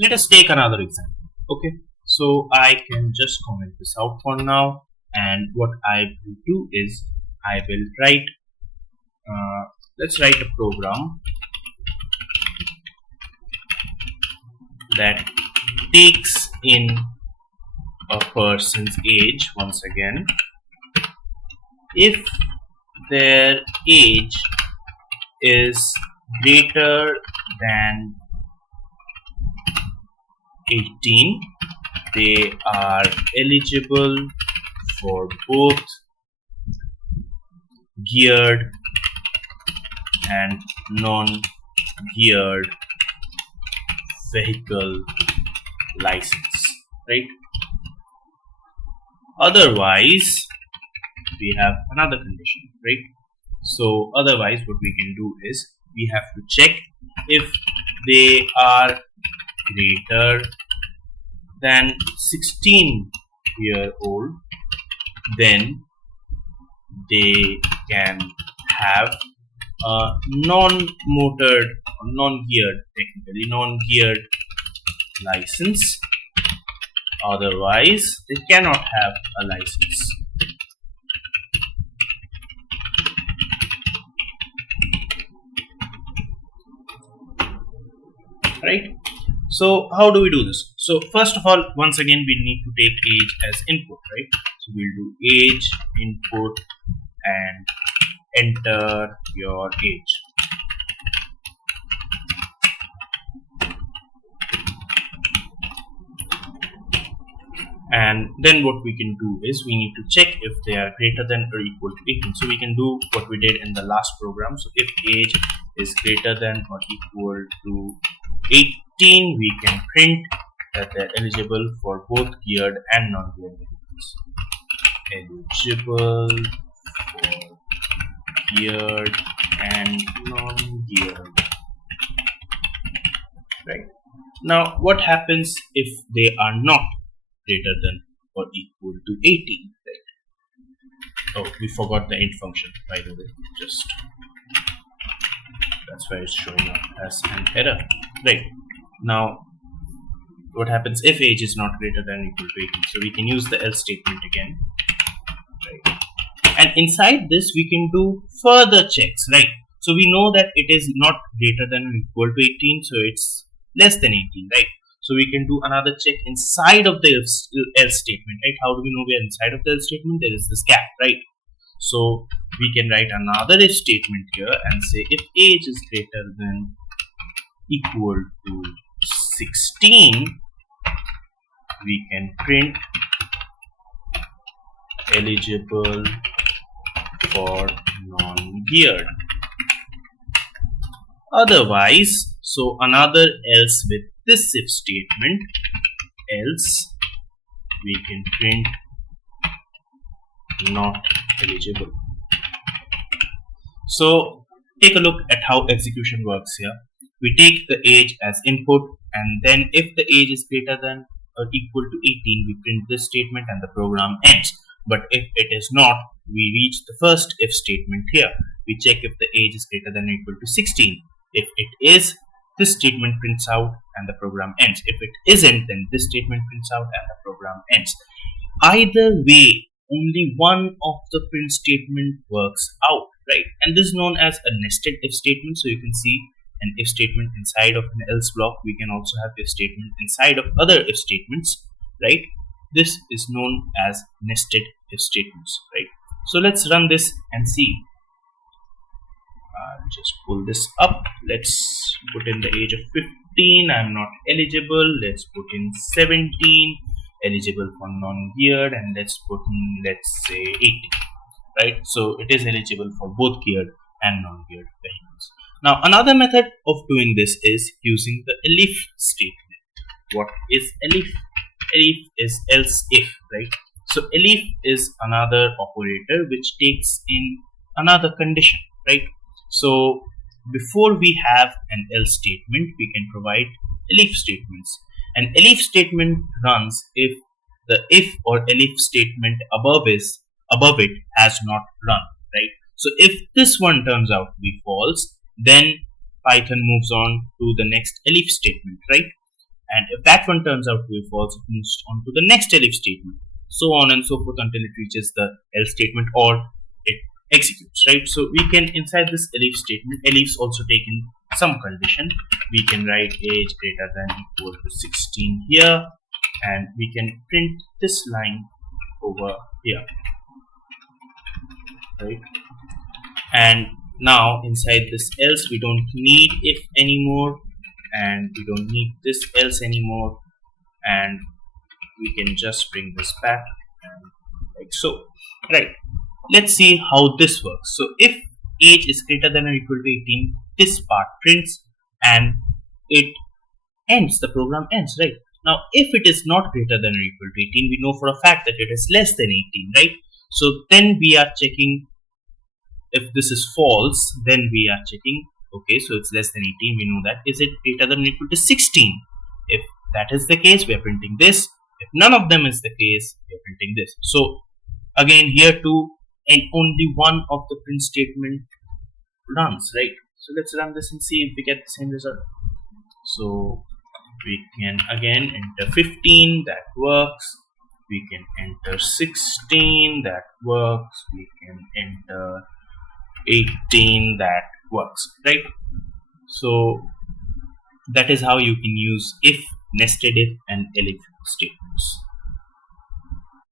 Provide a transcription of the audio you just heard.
Let us take another example. Okay, so I can just comment this out for now, and what I will do is I will write. Let's write a program that takes in a person's age once again if their age is greater than 18. They are eligible for both geared and non-geared vehicle license, right? Otherwise, we have another condition, right? So otherwise what we can do is we have to check if they are greater than 16-year-old, then they can have a non-motored or technically non-geared license. Otherwise they cannot have a license. Right? So how do we do this? So first of all, once again we need to take age as input, right? So we'll do age input and enter your age. And then what we can do is we need to check if they are greater than or equal to 18. So we can do what we did in the last program. So if age is greater than or equal to 18, we can print that they're eligible for both geared and non-geared vehicles. Eligible for geared and non-geared. Right. Now what happens if they are not greater than or equal to 18, right? Oh, we forgot the int function, by the way. Just that's why it's showing up as an error. Right. Now what happens if age is not greater than or equal to 18? So we can use the else statement again. Right. And inside this we can do further checks, right? So we know that it is not greater than or equal to 18, so it's less than 18, right? So we can do another check inside of the else statement, right? How do we know we are inside of the else statement? There is this gap, right? So we can write another if statement here and say if age is greater than equal to 16, we can print eligible for non-geared. Otherwise, so another else with this if statement, else we can print not eligible. So take a look at how execution works here. We take the age as input, and then if the age is greater than or equal to 18, we print this statement and the program ends. But if it is not, we reach the first if statement here. We check if the age is greater than or equal to 16. If it is, this statement prints out and the program ends. If it isn't, then this statement prints out and the program ends. Either way, only one of the print statement works out, right? And this is known as a nested if statement. So you can see an if statement inside of an else block. We can also have if statement inside of other if statements, right? This is known as nested if statements, right? So let's run this and see. I'll just pull this up. Let's put in the age of 15. I'm not eligible. Let's put in 17. Eligible for non-geared, and let's put in, let's say, 80. Right? So it is eligible for both geared and non-geared vehicles. Now another method of doing this is using the elif statement. What is elif? Elif is else if, right? So elif is another operator which takes in another condition, right? So before we have an else statement, we can provide elif statements. An elif statement runs if the if or elif statement above it has not run, right? So if this one turns out to be false, then Python moves on to the next elif statement, right? and if that one turns out to be false, it moves on to the next elif statement, so on and so forth until it reaches the else statement or it executes, right? So we can, inside this elif statement, elif's also taken some condition. We can write age greater than equal to 16 here, and we can print this line over here, right? And now inside this else, we don't need if anymore, and we don't need this else anymore, and we can just bring this back, and like so, right? Let's see how this works. So if age is greater than or equal to 18, this part prints and it ends, the program ends, right? Now if it is not greater than or equal to 18, we know for a fact that it is less than 18, right? So then we are checking. If this is false, then we are checking, okay, so it's less than 18, we know that. Is it greater than or equal to 16? If that is the case, we are printing this. If none of them is the case, we are printing this. So again, here too, and only one of the print statement runs, right? So let's run this and see if we get the same result. So we can again enter 15, that works. We can enter 16, that works. We can enter 18, that works, right? So that is how you can use if, nested if, and elif statements.